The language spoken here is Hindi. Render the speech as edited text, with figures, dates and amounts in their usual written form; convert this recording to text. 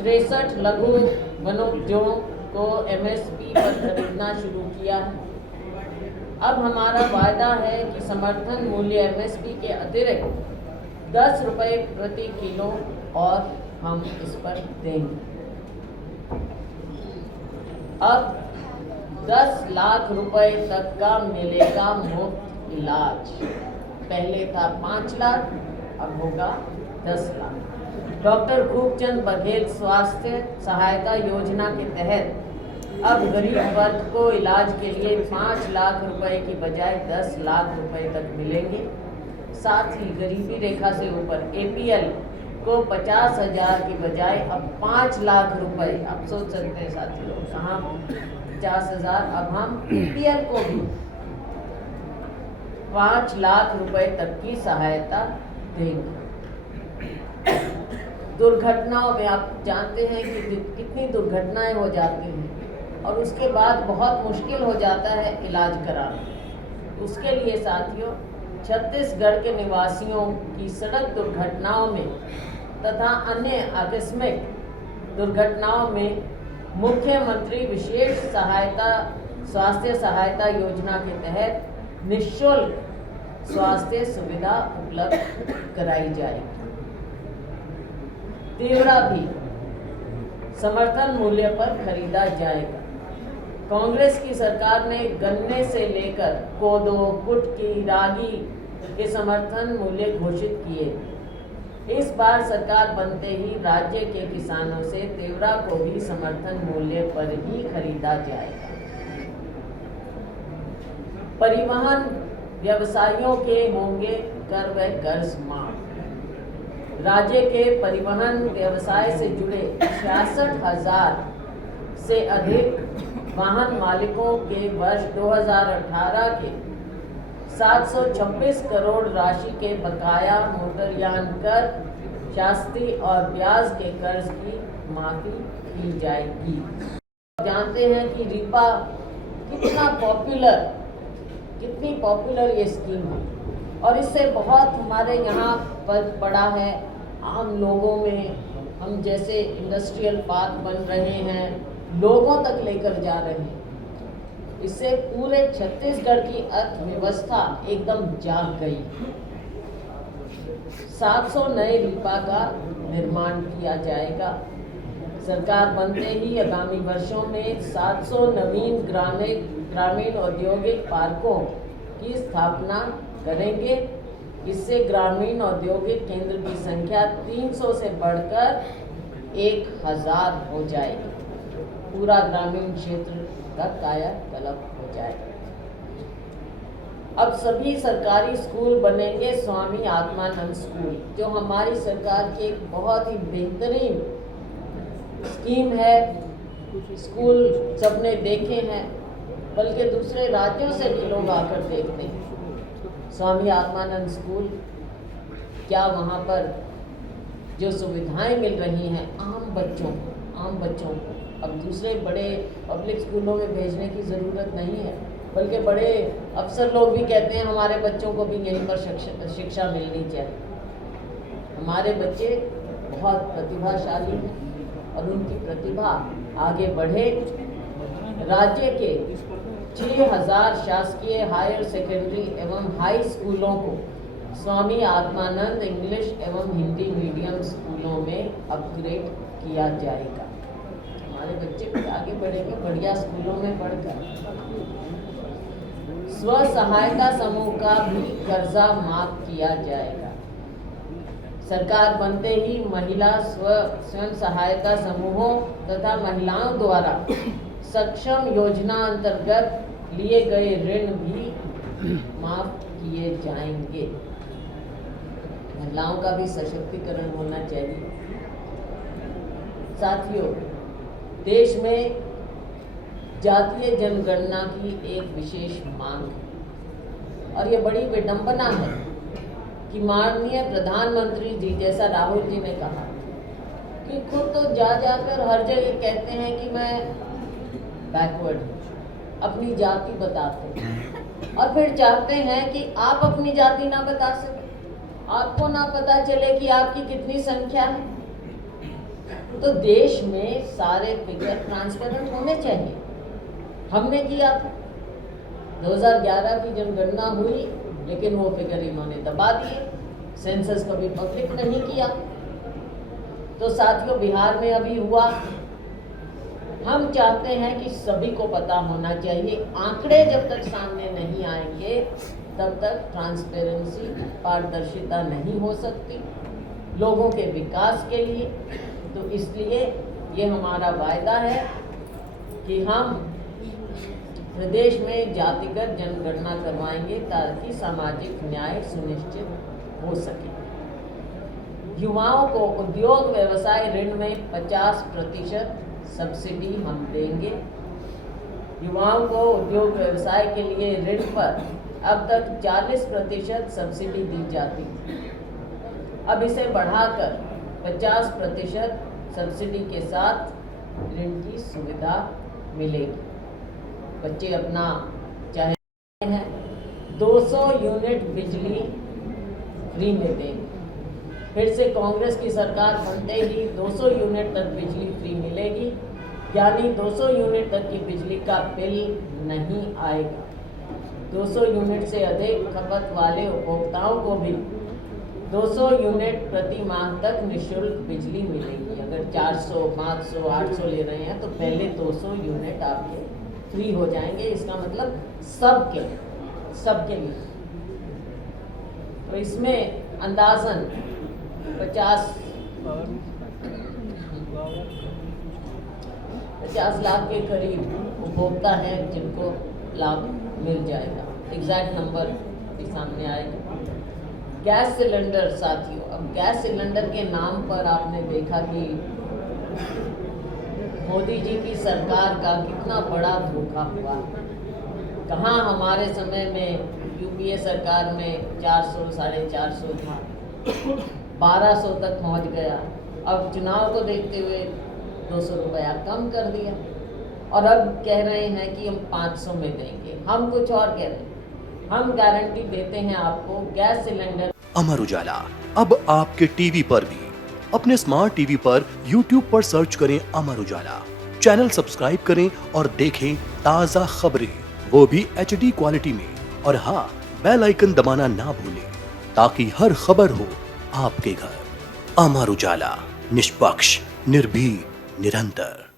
63 लघु वनोपजों को MSP पर खरीदना शुरू किया है। अब हमारा वायदा है कि समर्थन मूल्य MSP के अतिरिक्त 10 रुपये प्रति किलो और हम इस पर देंगे। अब 10 लाख रुपए तक का मिलेगा मुफ्त इलाज। पहले था 5 लाख, अब होगा 10 लाख। डॉक्टर खूबचंद बघेल स्वास्थ्य सहायता योजना के तहत अब गरीब वर्ग को इलाज के लिए 5 लाख रुपए की बजाय 10 लाख रुपए तक मिलेंगे। साथ ही गरीबी रेखा से ऊपर APL को 50,000 की बजाय अब 5 लाख रुपए। अब सोच सकते हैं साथियों, कहाँ 50,000, अब हम APL को भी 5 लाख रुपए तक की सहायता देंगे। दुर्घटनाओं में आप जानते हैं कि कितनी दुर्घटनाएं हो जाती हैं और उसके बाद बहुत मुश्किल हो जाता है इलाज कराना। उसके लिए साथियों, छत्तीसगढ़ के निवासियों की सड़क दुर्घटनाओं में तथा अन्य आकस्मिक दुर्घटनाओं में मुख्यमंत्री विशेष सहायता स्वास्थ्य सहायता योजना के तहत निःशुल्क स्वास्थ्य सुविधा उपलब्ध कराई जाएगी। तेवड़ा भी समर्थन मूल्य पर खरीदा जाएगा। कांग्रेस की सरकार ने गन्ने से लेकर कोदो, कुटकी, रागी के समर्थन मूल्य घोषित किए। इस बार सरकार बनते ही राज्य के किसानों से तेवड़ा को भी समर्थन मूल्य पर ही खरीदा जाएगा। परिवहन व्यवसायियों के होंगे कर व कर्ज माफ। राज्य के परिवहन व्यवसाय से जुड़े 66,000 से अधिक वाहन मालिकों के वर्ष 2018 के 726 करोड़ राशि के बकाया मोटरयान कर, शास्ती और ब्याज के कर्ज की माफी की जाएगी। जानते हैं कि रिपा कितनी पॉपुलर ये स्कीम है और इससे बहुत हमारे यहाँ फर्क पड़ा है आम लोगों में। हम जैसे इंडस्ट्रियल पार्क बन रहे हैं, लोगों तक लेकर जा रहे हैं। इससे पूरे छत्तीसगढ़ की अर्थव्यवस्था एकदम जाग गई। 700 नए रिपा का निर्माण किया जाएगा। सरकार बनते ही आगामी वर्षों में 700 नवीन ग्रामीण औद्योगिक पार्कों की स्थापना करेंगे। इससे ग्रामीण औद्योगिक केंद्र की संख्या 300 से बढ़कर 1000 हो जाएगी। पूरा ग्रामीण क्षेत्र का कायाकल्प हो जाएगा। अब सभी सरकारी स्कूल बनेंगे स्वामी आत्मानंद स्कूल, जो हमारी सरकार की एक बहुत ही बेहतरीन स्कीम है। स्कूल सबने देखे हैं, बल्कि दूसरे राज्यों से भी लोग आकर देखते हैं। स्वामी आत्मानंद स्कूल, क्या वहाँ पर जो सुविधाएं मिल रही हैं आम बच्चों को अब दूसरे बड़े पब्लिक स्कूलों में भेजने की ज़रूरत नहीं है, बल्कि बड़े अफसर लोग भी कहते हैं हमारे बच्चों को भी यहीं पर शिक्षा मिलनी चाहिए। हमारे बच्चे बहुत प्रतिभाशाली हैं और उनकी प्रतिभा आगे बढ़े। राज्य के 6000 शासकीय हायर सेकेंडरी एवं हाई स्कूलों को स्वामी आत्मानंद इंग्लिश एवं हिंदी मीडियम स्कूलों में अपग्रेड किया जाएगा। हमारे बच्चे आगे बढ़ेंगे बढ़िया स्कूलों में पढ़कर। स्व सहायता समूह का भी कर्जा माफ किया जाएगा। सरकार बनते ही महिला स्वयं सहायता समूहों तथा महिलाओं द्वारा सक्षम योजना अंतर्गत लिए गए ऋण भी माफ किए जाएंगे। महिलाओं का भी सशक्तिकरण होना चाहिए। साथियों, देश में जातीय जनगणना की एक विशेष मांग है और ये बड़ी विडंबना है कि माननीय प्रधानमंत्री जी, जैसा राहुल जी ने कहा, कि खुद तो जाकर हर जगह कहते हैं कि मैं बैकवर्ड हूँ, अपनी जाति बताते हैं और फिर चाहते हैं कि आप अपनी जाति ना बता सके, आपको ना पता चले कि आपकी कितनी संख्या है। तो देश में सारे फिगर ट्रांसपेरेंट होने चाहिए। हमने किया था 2011 की जनगणना हुई, लेकिन वो फिगर इन्होंने दबा दिए, सेंसस कभी पब्लिक नहीं किया। तो साथियों, बिहार में अभी हुआ। हम चाहते हैं कि सभी को पता होना चाहिए। आंकड़े जब तक सामने नहीं आएंगे तब तक ट्रांसपेरेंसी, पारदर्शिता नहीं हो सकती लोगों के विकास के लिए। तो इसलिए ये हमारा वायदा है कि हम प्रदेश में जातिगत जनगणना करवाएंगे ताकि सामाजिक न्याय सुनिश्चित हो सके। युवाओं को उद्योग व्यवसाय ऋण में 50% सब्सिडी हम देंगे। युवाओं को उद्योग व्यवसाय के लिए ऋण पर अब तक 40% सब्सिडी दी जाती थी। अब इसे बढ़ाकर 50% सब्सिडी के साथ ऋण की सुविधा मिलेगी। बच्चे अपना चाहे हैं 200 यूनिट बिजली फ्री में देंगे। फिर से कांग्रेस की सरकार बनते ही 200 यूनिट तक बिजली फ्री मिलेगी, यानी 200 यूनिट तक की बिजली का बिल नहीं आएगा। 200 यूनिट से अधिक खपत वाले उपभोक्ताओं को भी 200 यूनिट प्रति माह तक निःशुल्क बिजली मिलेगी। अगर 400, 500, 800 ले रहे हैं तो पहले 200 यूनिट आपके फ्री हो जाएंगे। इसका मतलब सबके लिए। तो इसमें अंदाजन 50 लाख के करीब उपभोक्ता हैं जिनको लाभ मिल जाएगा। एग्जैक्ट नंबर भी सामने आएगा। गैस सिलेंडर साथियों, अब गैस सिलेंडर के नाम पर आपने देखा कि मोदी जी की सरकार का कितना बड़ा धोखा हुआ। कहाँ हमारे समय में यूपीए सरकार में 400, 450 था, 1200 तक पहुँच गया। अब चुनाव को देखते हुए 200 रुपया कम कर दिया और अब कह रहे हैं कि हम 500 में देंगे। हम कुछ और कह रहे हैं। हम गारंटी देते हैं आपको गैस सिलेंडर। अमर उजाला अब आपके टीवी पर भी। अपने स्मार्ट टीवी पर YouTube पर सर्च करें अमर उजाला, चैनल सब्सक्राइब करें और देखें ताज़ा खबरें, वो भी HD क्वालिटी में। और हाँ, बेल आइकन दबाना ना भूलें ताकि हर खबर हो आपके घर। अमर उजाला, निष्पक्ष, निर्भीक, निरंतर।